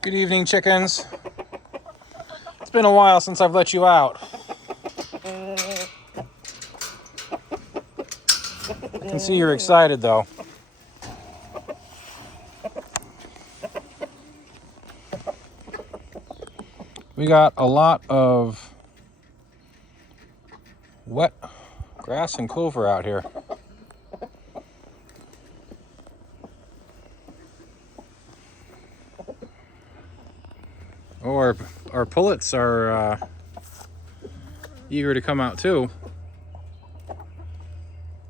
Good evening, chickens. It's been a while since I've let you out. I can see you're excited, though. We got a lot of wet grass and clover out here. Oh, our pullets are eager to come out too.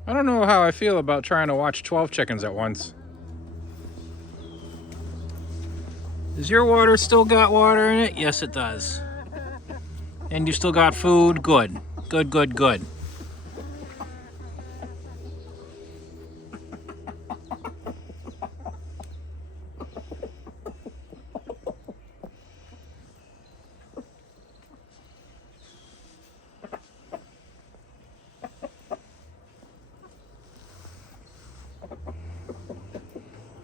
I don't know how I feel about trying to watch 12 chickens at once. Does your water still got water in it? Yes, it does. And you still got food? Good. Good, good, good.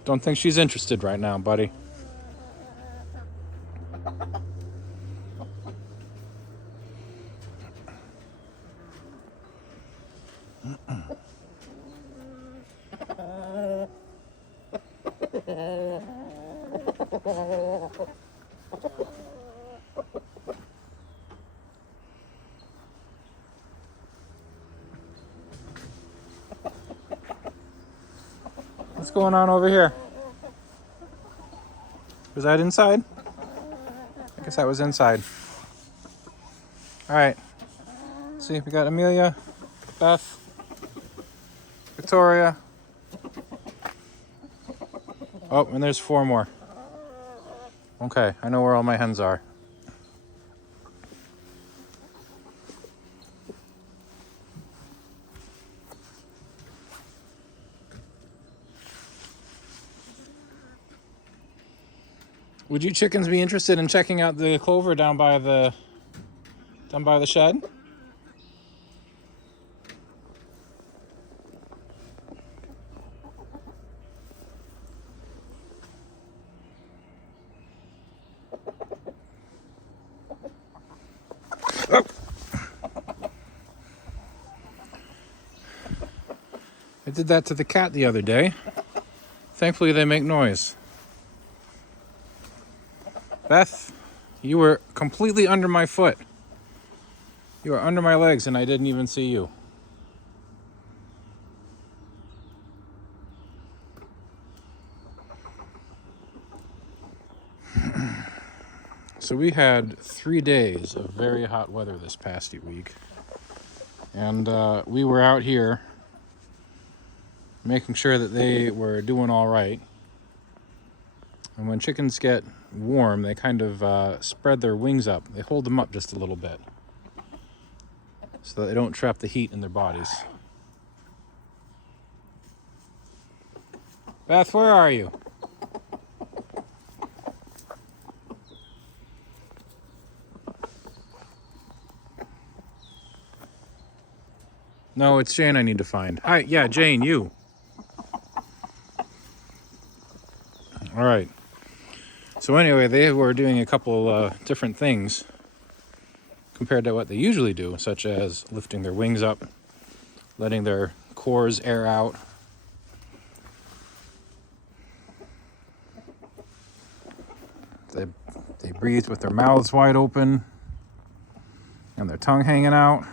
Don't think she's interested right now, buddy. What's going on over here? Was that inside? I guess that was inside. All right. See, we got Amelia, Beth, Victoria. Oh, and there's 4 more. Okay, I know where all my hens are. Would you chickens be interested in checking out the clover down by the shed? Oh. I did that to the cat the other day. Thankfully, they make noise. Beth, you were completely under my foot. You were under my legs and I didn't even see you. So we had 3 days of very hot weather this past week. And we were out here making sure that they were doing all right. And when chickens get warm, they kind of spread their wings up. They hold them up just a little bit so that they don't trap the heat in their bodies. Beth, where are you? No, it's Jane I need to find. Hi, yeah, Jane, you. All right. So anyway, they were doing a couple different things compared to what they usually do, such as lifting their wings up, letting their cores air out. They breathe with their mouths wide open and their tongue hanging out.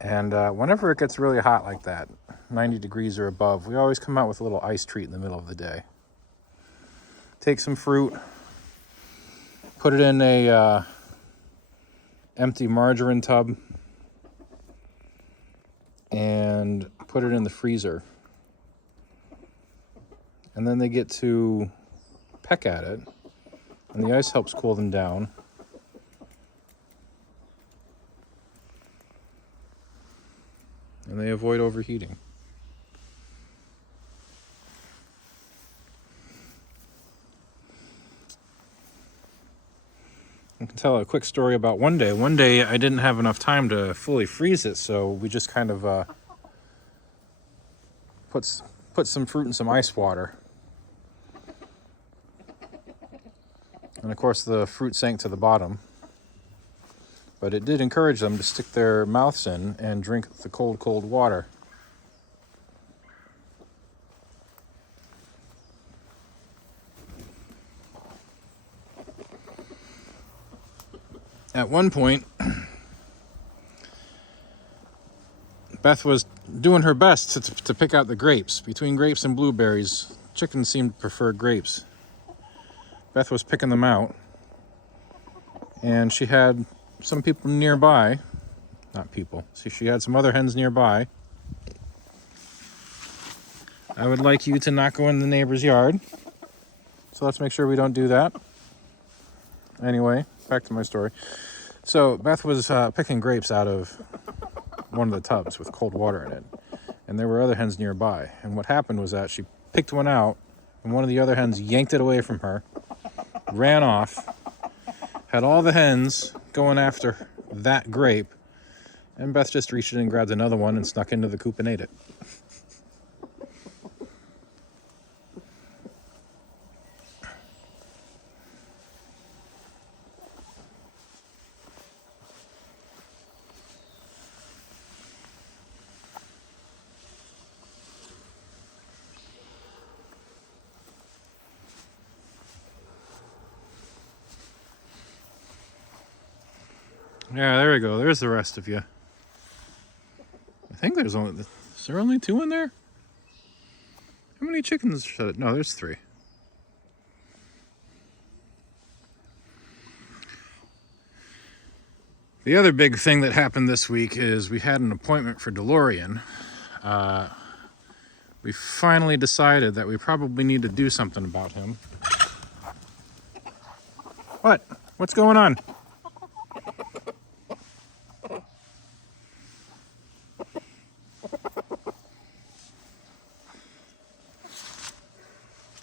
And whenever it gets really hot like that, 90 degrees or above, we always come out with a little ice treat in the middle of the day. Take some fruit, put it in a empty margarine tub, and put it in the freezer. And then they get to peck at it, and the ice helps cool them down. And they avoid overheating. You can tell a quick story about one day. One day I didn't have enough time to fully freeze it, so we just kind of put some fruit in some ice water. And of course the fruit sank to the bottom. But it did encourage them to stick their mouths in and drink the cold, cold water. At one point, Beth was doing her best to pick out the grapes. Between grapes and blueberries, chickens seemed to prefer grapes. Beth was picking them out, and she had some people nearby, not people, see, she had some other hens nearby. I would like you to not go in the neighbor's yard, so let's make sure we don't do that. Anyway, back to my story. So Beth was picking grapes out of one of the tubs with cold water in it, and there were other hens nearby. And what happened was that she picked one out, and one of the other hens yanked it away from her, ran off, had all the hens going after that grape, and Beth just reached in and grabbed another one and snuck into the coop and ate it. Yeah, there we go. There's the rest of you. I think there's only... Is there only 2 in there? How many chickens should it... No, there's 3. The other big thing that happened this week is we had an appointment for DeLorean. We finally decided that we probably need to do something about him. What? What's going on?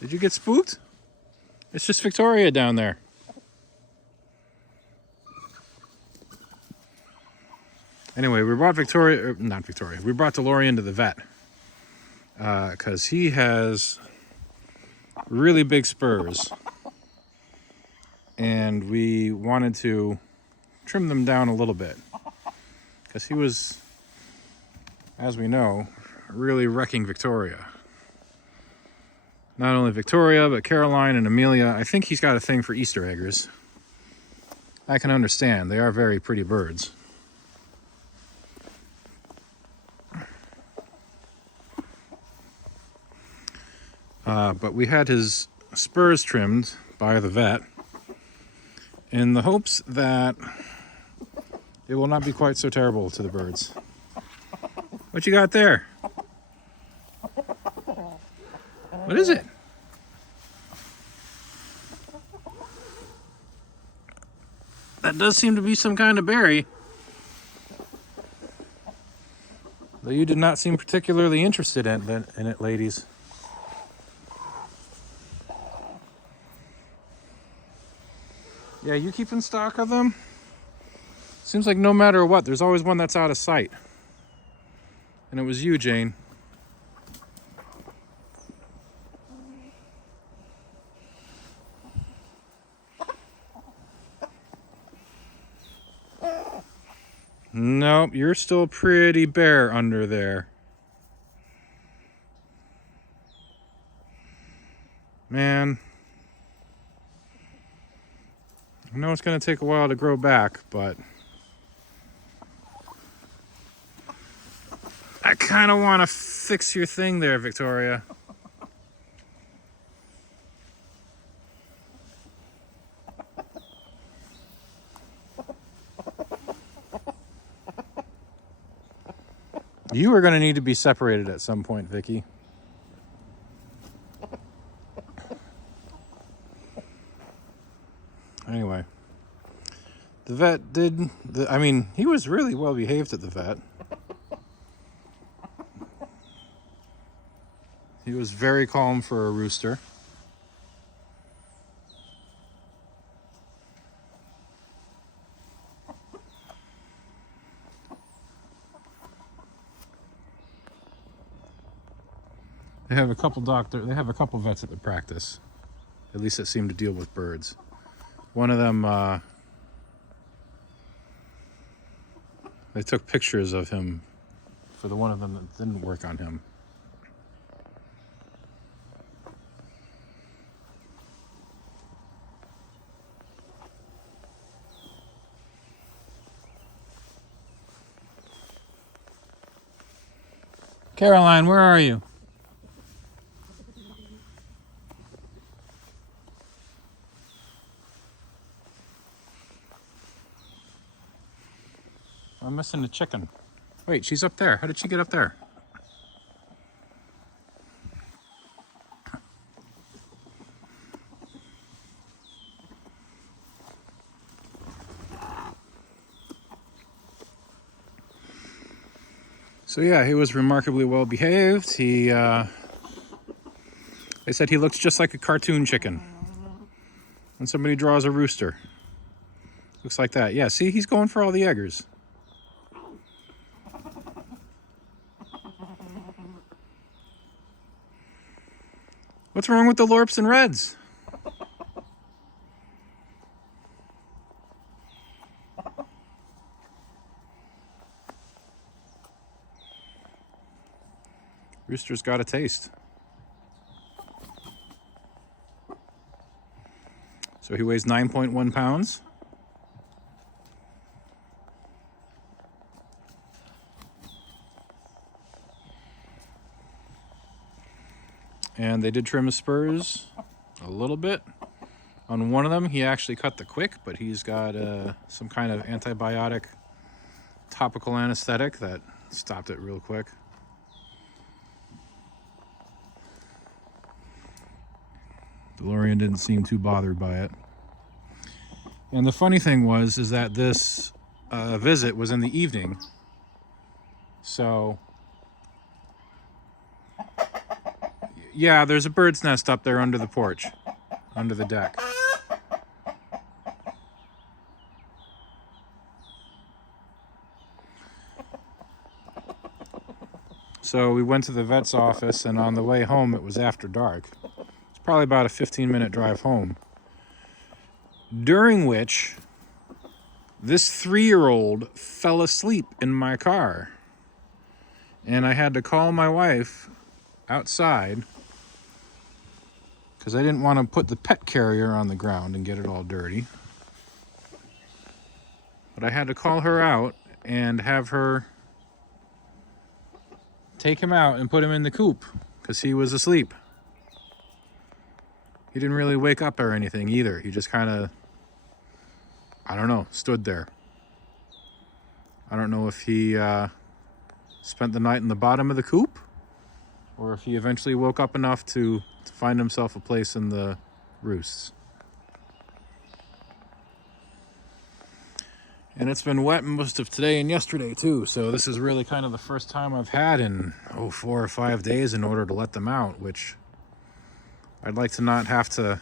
Did you get spooked? It's just Victoria down there. Anyway, we brought we brought DeLorean to the vet. Because he has really big spurs. And we wanted to trim them down a little bit. Because he was, as we know, really wrecking Victoria. Not only Victoria, but Caroline and Amelia. I think he's got a thing for Easter eggers. I can understand. They are very pretty birds. But we had his spurs trimmed by the vet in the hopes that it will not be quite so terrible to the birds. What you got there? What is it? That does seem to be some kind of berry. Though you did not seem particularly interested in it, ladies. Yeah, you keeping stock of them? Seems like no matter what, there's always one that's out of sight. And it was you, Jane. Nope, you're still pretty bare under there. Man. I know it's going to take a while to grow back, but I kind of want to fix your thing there, Victoria. You are going to need to be separated at some point, Vicky. Anyway, the vet did, he was really well behaved at the vet. He was very calm for a rooster. They have a couple they have a couple vets at the practice, at least that seem to deal with birds. One of them, they took pictures of him for the one of them that didn't work on him. Caroline, where are you? I'm missing the chicken. Wait, she's up there. How did she get up there? So yeah, he was remarkably well behaved. They said he looks just like a cartoon chicken. When somebody draws a rooster. Looks like that. Yeah, see, he's going for all the eggers. What's wrong with the Lorps and Reds? Rooster's got a taste. So he weighs 9.1 pounds. And they did trim his spurs a little bit. On one of them, he actually cut the quick, but he's got some kind of antibiotic topical anesthetic that stopped it real quick. DeLorean didn't seem too bothered by it. And the funny thing is that this visit was in the evening. So, yeah, there's a bird's nest up there under the porch, under the deck. So we went to the vet's office, and on the way home, it was after dark. It's probably about a 15-minute drive home. During which, this 3-year-old fell asleep in my car. And I had to call my wife outside because I didn't want to put the pet carrier on the ground and get it all dirty. But I had to call her out and have her take him out and put him in the coop because he was asleep. He didn't really wake up or anything either. He just kind of, I don't know, stood there. I don't know if he spent the night in the bottom of the coop or if he eventually woke up enough to find himself a place in the roosts. And it's been wet most of today and yesterday too, so this is really kind of the first time I've had in 4 or 5 days in order to let them out, which I'd like to not have to,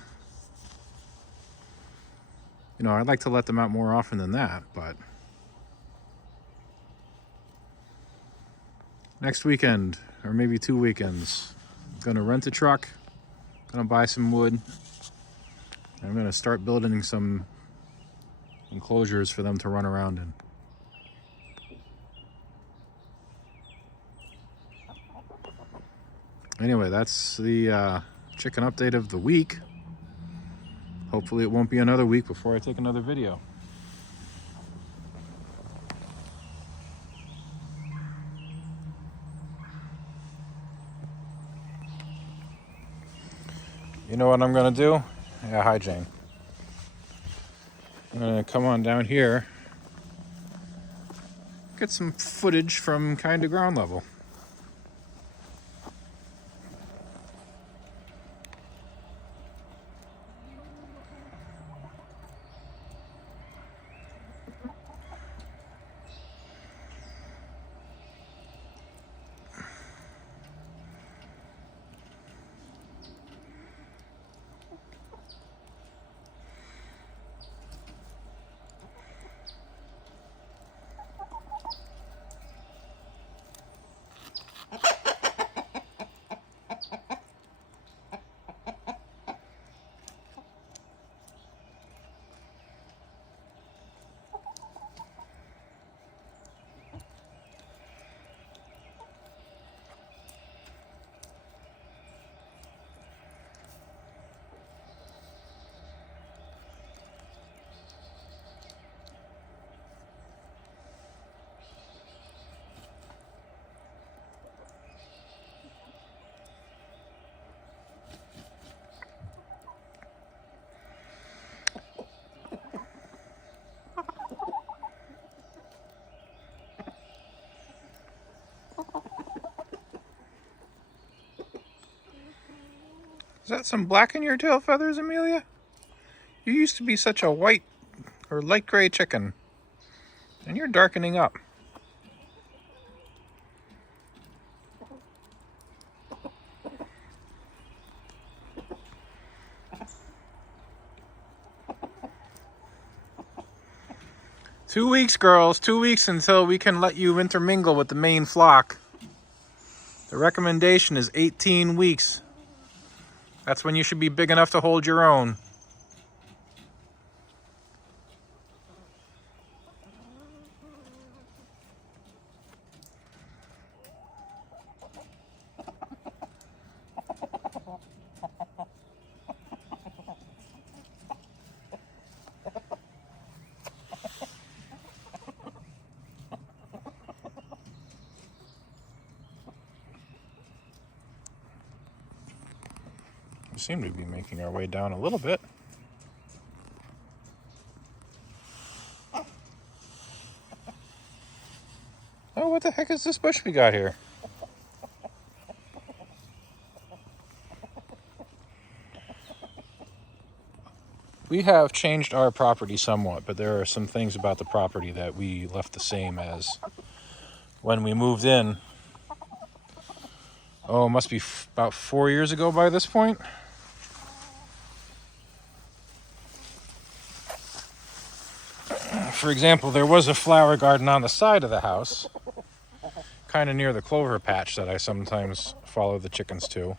I'd like to let them out more often than that, but next weekend, or maybe 2 weekends, I'm gonna rent a truck, gonna buy some wood, and I'm gonna start building some enclosures for them to run around in. Anyway, that's the chicken update of the week. Hopefully it won't be another week before I take another video. You know what I'm gonna do? Yeah, hi Jane. I'm gonna come on down here, get some footage from kind of ground level. Is that some black in your tail feathers, Amelia? You used to be such a white or light gray chicken, and you're darkening up. Two weeks, girls. 2 weeks until we can let you intermingle with the main flock. The recommendation is 18 weeks. That's when you should be big enough to hold your own. We seem to be making our way down a little bit. Oh, what the heck is this bush we got here? We have changed our property somewhat, but there are some things about the property that we left the same as when we moved in. Oh, it must be about 4 years ago by this point. For example, there was a flower garden on the side of the house, kind of near the clover patch that I sometimes follow the chickens to.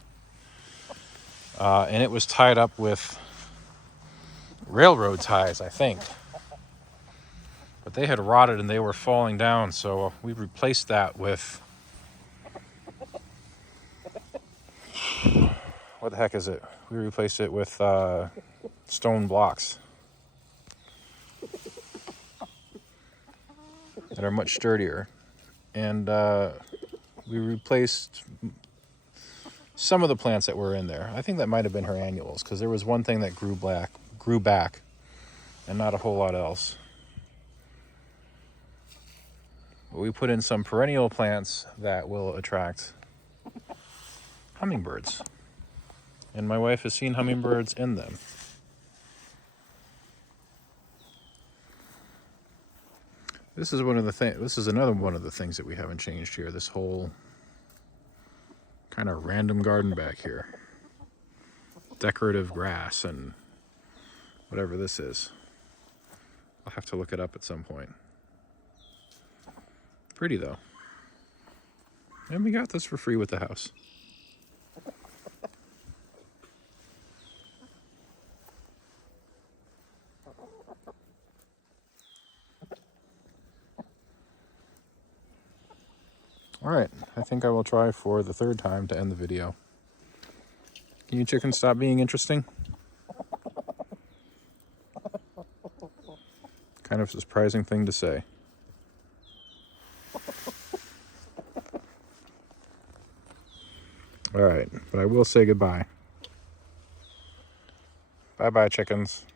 And it was tied up with railroad ties, I think. But they had rotted and they were falling down, so we replaced that with... What the heck is it? We replaced it with stone blocks that are much sturdier. And we replaced some of the plants that were in there. I think that might have been her annuals, because there was one thing that grew back, and not a whole lot else. But we put in some perennial plants that will attract hummingbirds. And my wife has seen hummingbirds in them. This is another one of the things that we haven't changed here. This whole kind of random garden back here. Decorative grass and whatever this is. I'll have to look it up at some point. Pretty though. And we got this for free with the house. Alright, I think I will try for the third time to end the video. Can you chickens stop being interesting? Kind of a surprising thing to say. Alright, but I will say goodbye. Bye-bye, chickens.